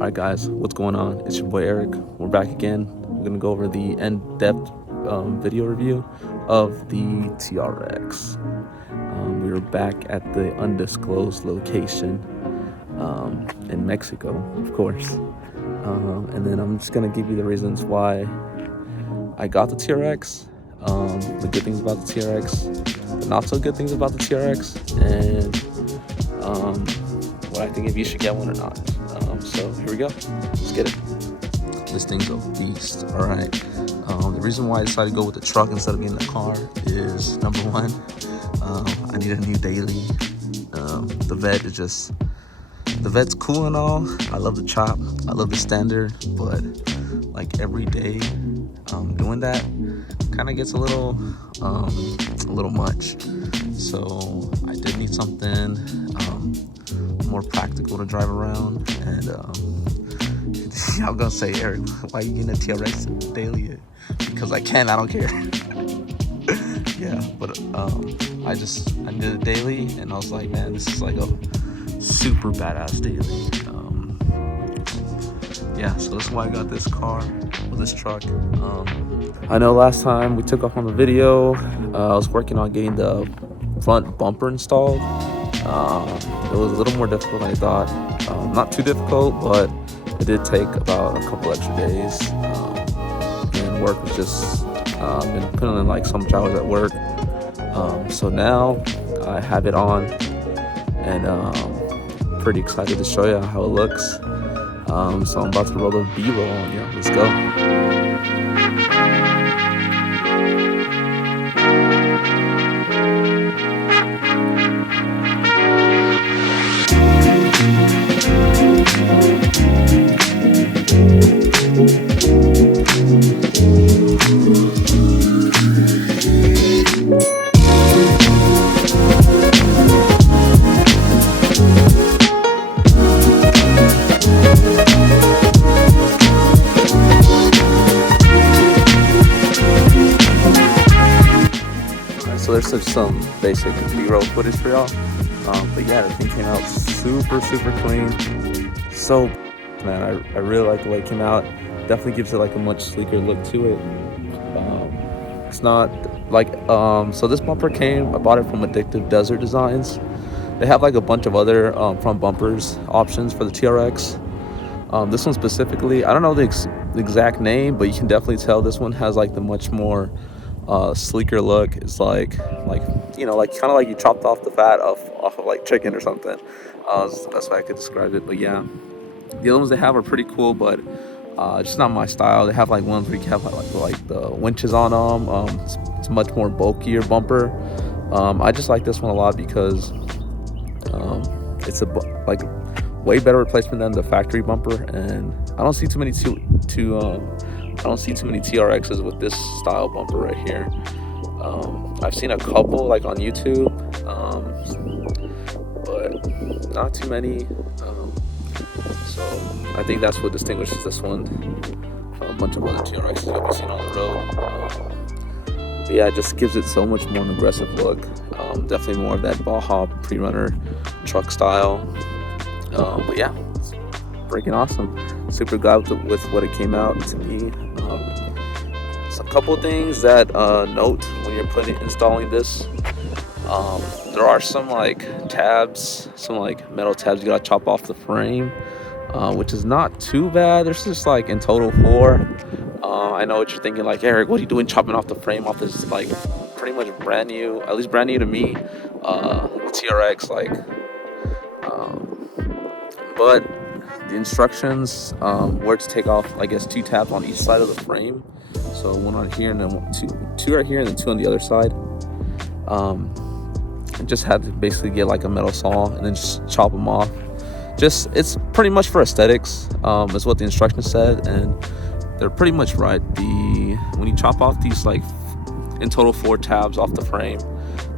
Alright guys, what's going on? It's your boy Eric. We're back again. We're gonna go over the in-depth video review of the TRX. We were back at the undisclosed location in Mexico, of course. And then I'm just gonna give you the reasons why I got the TRX, the good things about the TRX, the not so good things about the TRX, and what I think if you should get one or not. So here we go. Let's get it. This thing's a beast. All right. The reason why I decided to go with the truck instead of getting the car is number one, I need a new daily. The vet's cool and all. I love the chop. I love the standard, but like every day, doing that kind of gets a little much. So I did need something more practical to drive around. And I'm gonna say, Eric, why are you getting a TRX daily? Because I can. I don't care. Yeah, but I needed a daily, and I was like, man, this is like a super badass daily. Yeah, so that's why I got this car or this truck. I know last time we took off on the video, I was working on getting the front bumper installed. It was a little more difficult than I thought. Not too difficult, but it did take about a couple extra days. And work was just been putting in like so much hours at work. So now I have it on, and pretty excited to show you how it looks. So I'm about to roll the B-roll on you. Let's go. So there's just some basic B-roll footage for y'all, but yeah, the thing came out super clean. So man, I really like the way it came out. Definitely gives it like a much sleeker look to it. It's not like so this bumper I bought it from Addictive Desert Designs. They have like a bunch of other front bumpers options for the TRX. This one specifically, I don't know the exact name, but you can definitely tell this one has like the much more sleeker look. It's like you know, like kind of like you chopped off the fat off of like chicken or something. That's the best way I could describe it. But yeah, the other ones they have are pretty cool, but it's not my style. They have like ones where you have like the winches on them. It's a much more bulkier bumper. I just like this one a lot because it's like way better replacement than the factory bumper, and I don't see too many TRXs with this style bumper right here. I've seen a couple like on YouTube, but not too many. So I think that's what distinguishes this one from a bunch of other TRXs that we've seen on the road. But yeah, it just gives it so much more an aggressive look. Definitely more of that Baja pre-runner truck style. But yeah, it's freaking awesome. Super glad with what it came out to me. So a couple of things that note when you're installing this. There are some like tabs, some like metal tabs you gotta chop off the frame, which is not too bad. There's just like in total 4. I know what you're thinking, like, Eric, what are you doing chopping off the frame off this like pretty much brand new, at least brand new to me, TRX, like, but the instructions were to take off, I guess, 2 tabs on each side of the frame. So one on here and then two right here and then 2 on the other side. I just had to basically get like a metal saw and then just chop them off. It's pretty much for aesthetics, is what the instructions said, and they're pretty much right. When you chop off these like in total 4 tabs off the frame,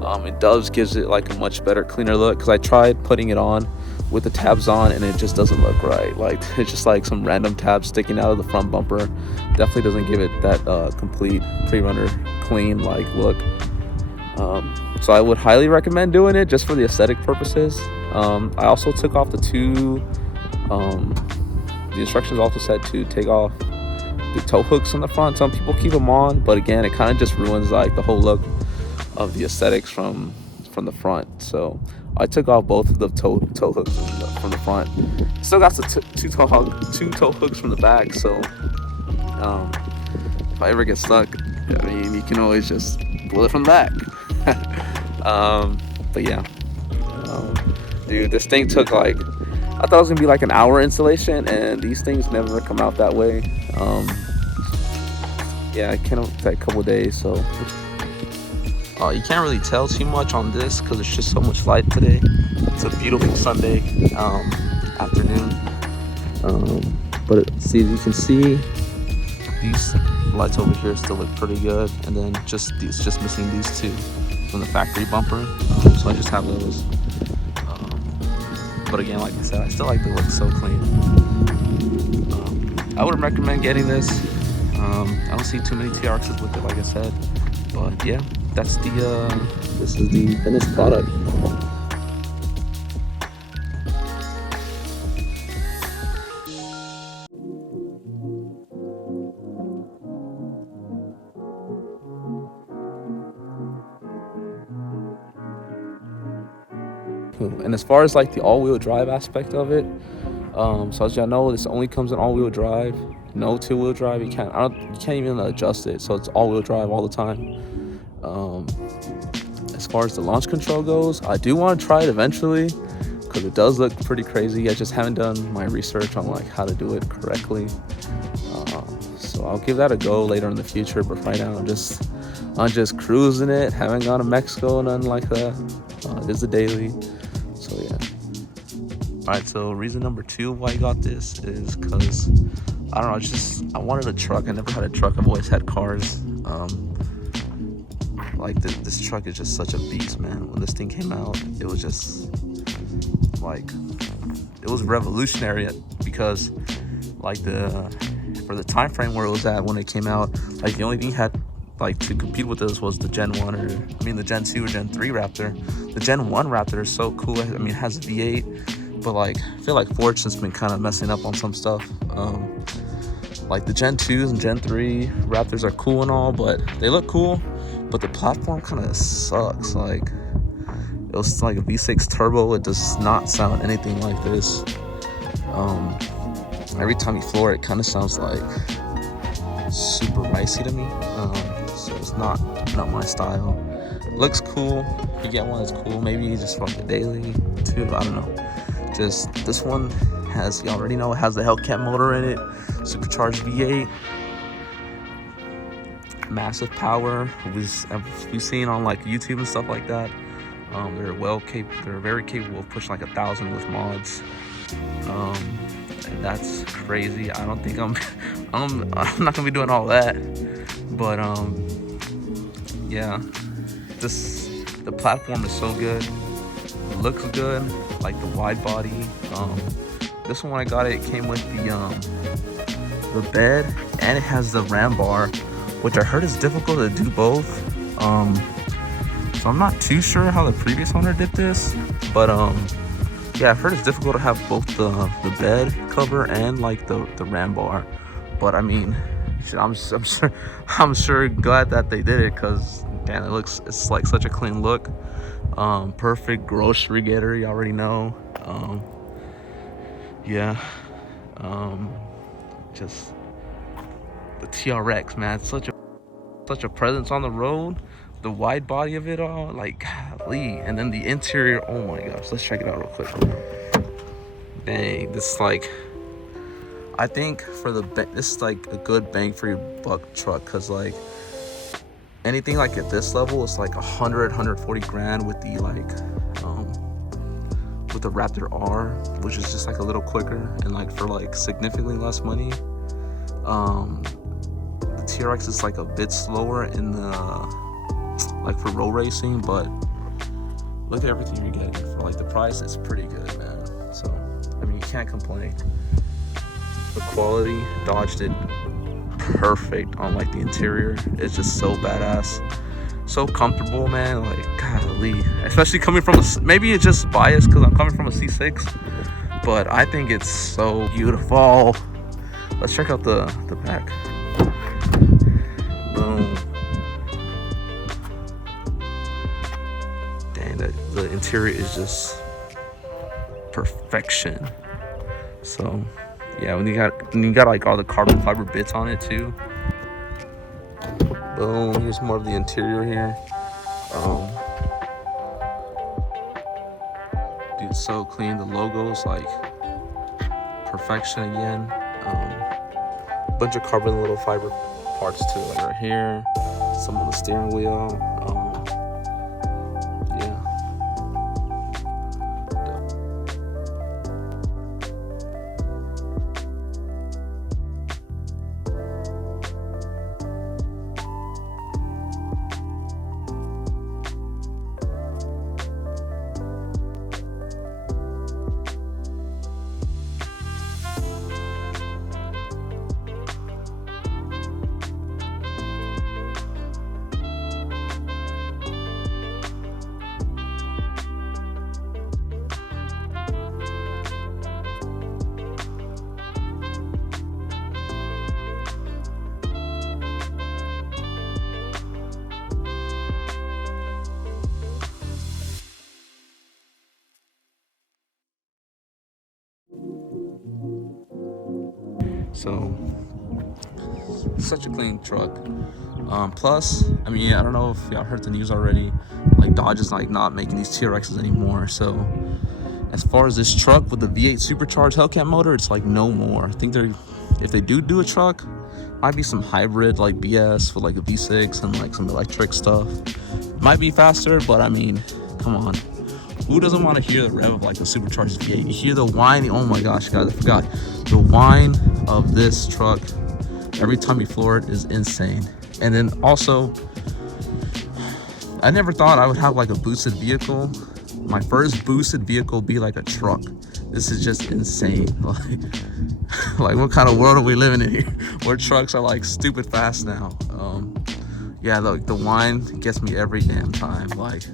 it gives it like a much better, cleaner look. Because I tried putting it on with the tabs on and it just doesn't look right. Like it's just like some random tabs sticking out of the front bumper. Definitely doesn't give it that complete pre-runner clean like look. So I would highly recommend doing it just for the aesthetic purposes. I also took off the the instructions also said to take off the tow hooks on the front. Some people keep them on, but again, it kind of just ruins like the whole look of the aesthetics from the front. So I took off both of the tow hooks from the front. Still got the two tow hooks from the back. So if I ever get stuck, I mean, you can always just pull it from the back. But yeah, dude, this thing took like, I thought it was gonna be like an hour installation, and these things never come out that way. Yeah, it came out that couple days, so you can't really tell too much on this because it's just so much light today. It's a beautiful Sunday afternoon. But see, as you can see, these lights over here still look pretty good, and then it's just missing these two from the factory bumper. So I just have those. But again, like I said, I still like the look, so clean. I would recommend getting this. I don't see too many TRXs with it, like I said. But yeah, that's this is the finished product. And as far as like the all-wheel drive aspect of it, so as y'all know, this only comes in all-wheel drive, no two-wheel drive. You can't even adjust it, so it's all-wheel drive all the time. As far as the launch control goes, I do want to try it eventually because it does look pretty crazy. I just haven't done my research on like how to do it correctly, so I'll give that a go later in the future. But right now, I'm just cruising it. Haven't gone to Mexico, nothing like that. It is a daily. So yeah. Alright, so reason number 2 why I got this is because I don't know, I wanted a truck. I never had a truck. I've always had cars. Like this truck is just such a beast, man. When this thing came out, it was just like, it was revolutionary because like for the time frame where it was at when it came out, like the only thing had like to compete with this was the Gen 1 the Gen 2 or Gen 3 Raptor. The Gen 1 Raptor is so cool. I mean, it has a V8, but like I feel like Ford's just been kind of messing up on some stuff. Like the Gen 2s and Gen 3 Raptors are cool and all, but they look cool, but the platform kind of sucks. Like it was like a V6 turbo. It does not sound anything like this. Every time you floor it, it kind of sounds like super ricey to me. So it's not my style. Looks cool. If you get one that's cool, maybe just fuck a daily too. I don't know. Just this one has, you already know, it has the Hellcat motor in it, supercharged V8, massive power. We've seen on like YouTube and stuff like that. They're very capable of pushing like 1,000 with mods. And that's crazy. I don't think I'm not gonna be doing all that, but yeah, the platform is so good. It looks good, like the wide body. This one when I got it, it came with the bed, and it has the ram bar, which I heard is difficult to do both. So I'm not too sure how the previous owner did this, but yeah, I've heard it's difficult to have both the bed cover and like the ram bar. But I mean, I'm sure glad that they did it, because man, it's like such a clean look. Perfect grocery getter, you already know. Yeah, just the TRX, man, it's such a presence on the road. The wide body of it all, like golly. And then the interior, oh my gosh, let's check it out real quick. Dang, this is like, I think this is like a good bang for your buck truck, because like anything like at this level is like 140 grand with the with the Raptor R, which is just like a little quicker and like for like significantly less money. The TRX is like a bit slower in the like for road racing, but look at everything you're getting for like the price. It's pretty good, man. So I mean, you can't complain. The quality, Dodge did perfect on like the interior. It's just so badass, so comfortable, man. Like golly, especially coming from maybe it's just biased because I'm coming from a C6, but I think it's so beautiful. Let's check out the back. Boom. Dang, the interior is just perfection. So yeah, when you got like all the carbon fiber bits on it too. Boom. Here's more of the interior here. Dude, it's so clean. The logo's like perfection again. Bunch of carbon little fiber parts too, like right here. Some on the steering wheel. Yeah. So such a clean truck. Plus, I mean, I don't know if y'all heard the news already, like Dodge is like not making these TRXs anymore. So as far as this truck with the V8 supercharged Hellcat motor, it's like no more. I think if they do a truck, might be some hybrid like BS with like a V6 and like some electric stuff. Might be faster, but I mean, come on. Who doesn't want to hear the rev of like a supercharged V8? You hear the whine. Oh my gosh, guys, I forgot. The whine of this truck every time you floor it is insane. And then also, I never thought I would have like a boosted vehicle. My first boosted vehicle be like a truck. This is just insane. Like what kind of world are we living in here? Where trucks are like stupid fast now. Yeah, the whine gets me every damn time. Like,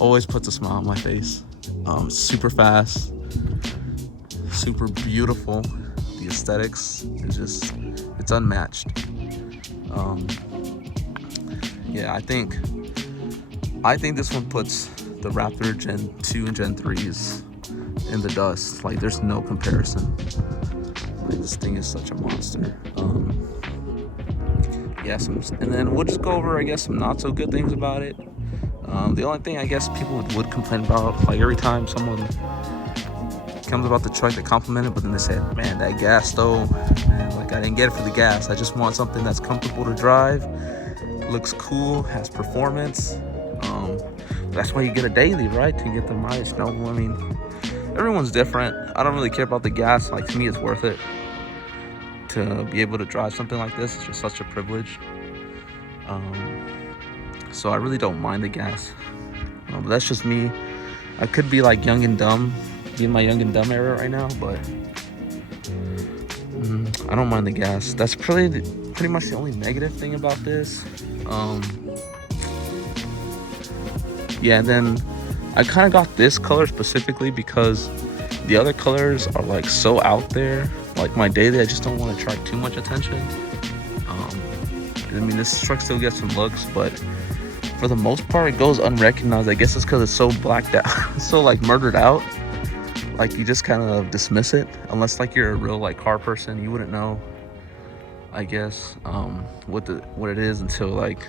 always puts a smile on my face. Super fast, super beautiful. The aesthetics is just, it's unmatched. Yeah, I think this one puts the Raptor Gen 2 and Gen 3s in the dust. Like, there's no comparison. Like, this thing is such a monster. Yeah, and then we'll just go over, I guess, some not so good things about it. The only thing I guess people would complain about, like every time someone comes about the truck, they compliment it, but then they say, man, that gas though, man, like I didn't get it for the gas. I just want something that's comfortable to drive, looks cool, has performance. That's why you get a daily, right? To get the mileage. No, I mean, everyone's different. I don't really care about the gas. Like, to me, it's worth it to be able to drive something like this. It's just such a privilege. So I really don't mind the gas. But that's just me. I could be like young and dumb, be in my young and dumb era right now, but I don't mind the gas. That's pretty much the only negative thing about this. Yeah, and then I kind of got this color specifically because the other colors are like so out there. Like my daily, I just don't want to attract too much attention. I mean, this truck still gets some looks, but for the most part, it goes unrecognized. I guess it's because it's so blacked out, so like murdered out. Like, you just kind of dismiss it, unless like you're a real like car person, you wouldn't know, I guess, what it is until like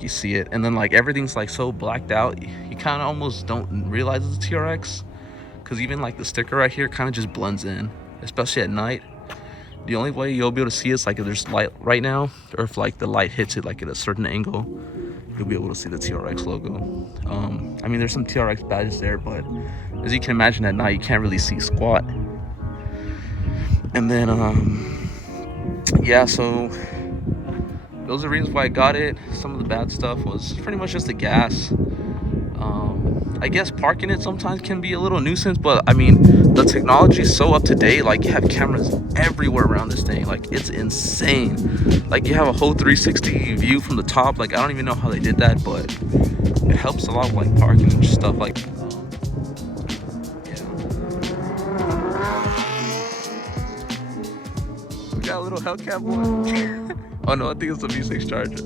you see it. And then like everything's like so blacked out, you kind of almost don't realize it's a TRX, because even like the sticker right here kind of just blends in, especially at night. The only way you'll be able to see is like if there's light right now, or if like the light hits it like at a certain angle, you'll be able to see the TRX logo. I mean, there's some TRX badges there, but as you can imagine, at night you can't really see squat. And then yeah, so those are the reasons why I got it. Some of the bad stuff was pretty much just the gas. I guess parking it sometimes can be a little nuisance, but I mean, the technology is so up to date. Like, you have cameras everywhere around this thing. Like, it's insane. Like, you have a whole 360 view from the top. Like, I don't even know how they did that, but it helps a lot with like parking and stuff. Like, yeah. little Hellcat one. Oh no, I think it's a V6 Charger.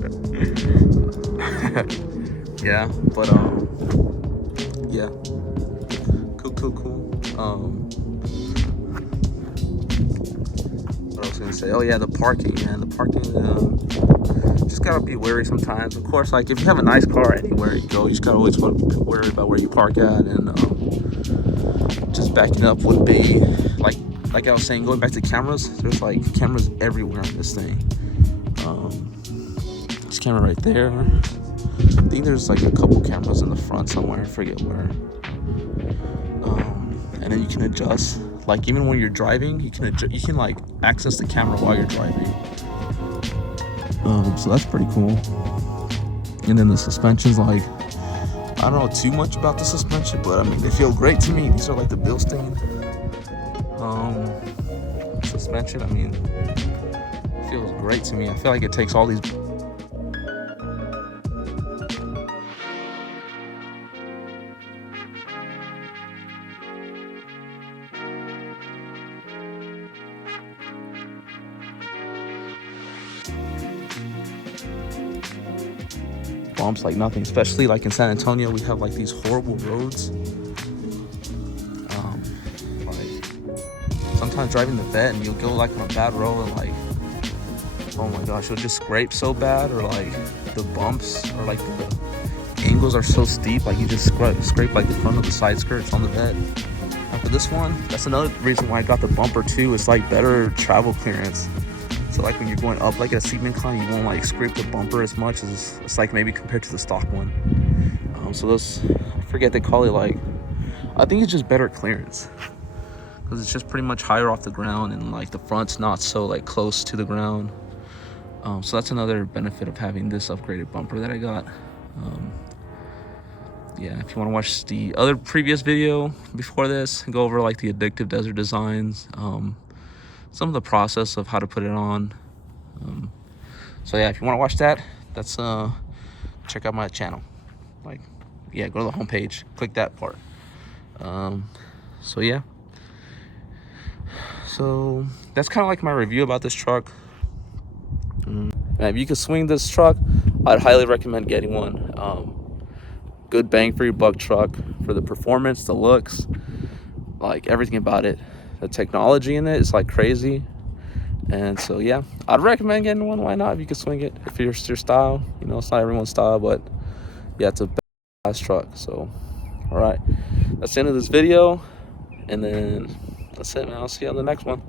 Yeah, but yeah, cool. What I was gonna say? Oh yeah, the parking, man. The parking. Just gotta be wary sometimes. Of course, like if you have a nice car anywhere you go, you just gotta always worry about where you park at, and just backing up would be like I was saying, going back to cameras. There's like cameras everywhere on this thing. This camera right there. I think there's like a couple cameras in the front somewhere. I forget where. And then you can adjust. Like even when you're driving, you can like access the camera while you're driving. So that's pretty cool. And then the suspension's like, I don't know too much about the suspension, but I mean they feel great to me. These are like the Bilstein suspension. I mean, it feels great to me. I feel like it takes all these bumps like nothing, especially like in San Antonio. We have like these horrible roads. Like sometimes driving the vet and you'll go like on a bad road and like, oh my gosh, you'll just scrape so bad, or like the bumps or like the angles are so steep, like you just scrape like the front of the side skirts on the vet. For this one, that's another reason why I got the bumper too. It's like better travel clearance. So like when you're going up like a Seaman Con, you won't like scrape the bumper as much as it's like maybe compared to the stock one. So those, I forget, they call it like, I think it's just better clearance because it's just pretty much higher off the ground, and like the front's not so like close to the ground. So that's another benefit of having this upgraded bumper that I got. Yeah, if you want to watch the other previous video before this, go over like the Addictive Desert designs, some of the process of how to put it on. So yeah, if you want to watch that, that's check out my channel. Like, yeah, go to the homepage, click that part. So yeah, so that's kind of like my review about this truck. And if you could swing this truck, I'd highly recommend getting one. Good bang for your buck truck for the performance, the looks, like everything about it. The technology in it is like crazy. And so yeah, I'd recommend getting one. Why not? If you can swing it, if it's your style. You know, it's not everyone's style, but yeah, it's a badass truck. So all right, that's the end of this video, and then that's it, man. I'll see you on the next one.